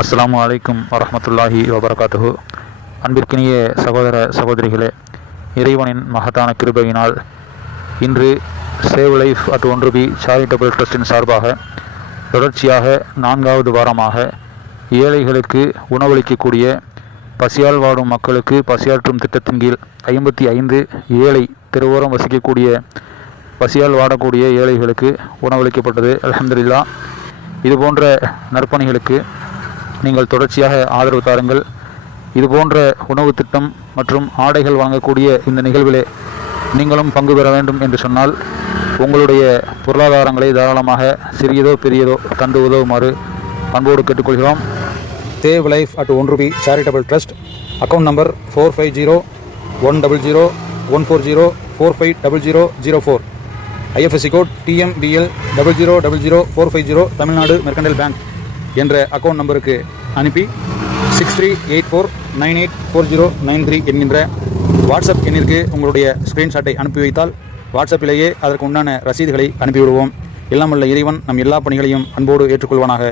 அஸ்ஸலாமு அலைக்கும் வரஹ்மத்துல்லாஹி வபரகாத்துஹு. அன்பிற்கினிய சகோதர சகோதரிகளே, இறைவனின் மகத்தான கிருபையினால் இன்று சேவ் லைஃப் அட் 1 சேரிட்டபிள் ட்ரஸ்டின் சார்பாக தொடர்ச்சியாக 4வது வாரமாக ஏழைகளுக்கு உணவளிக்கக்கூடிய பசியால் வாடும் மக்களுக்கு பசியாற்றும் திட்டத்தின் கீழ் 55 ஏழை தெருவோரம் வசிக்கக்கூடிய பசியால் வாடக்கூடிய ஏழைகளுக்கு உணவளிக்கப்பட்டது. அல்ஹம்துலில்லாஹ். இதுபோன்ற நற்பணிகளுக்கு நீங்கள் தொடர்ச்சியாக ஆதரவு தாருங்கள். இதுபோன்ற உணவு திட்டம் மற்றும் ஆடைகள் வழங்கக்கூடிய இந்த நிகழ்விலே நீங்களும் பங்கு பெற வேண்டும் என்று சொன்னால் உங்களுடைய பொருளாதாரங்களை தாராளமாக சிறியதோ பெரியதோ தந்து உதவுமாறு அன்போடு கேட்டுக்கொள்கிறோம். Save life at 1 charitable trust, account number 450100140450050004, IFSC code TMBL 0000450, Tamil Nadu mercantile bank என்ற அக்கௌண்ட் நம்பருக்கு அனுப்பி 6384984093 என்கின்ற வாட்ஸ்அப் எண்ணிற்கு உங்களுடைய ஸ்க்ரீன்ஷாட்டை அனுப்பி வைத்தால் வாட்ஸ்அப்பிலேயே அதற்கு உண்டான ரசீதுகளை அனுப்பிவிடுவோம். எல்லாம் உள்ள இறைவன் நம் எல்லா பணிகளையும் அன்போடு ஏற்றுக்கொள்வானாக.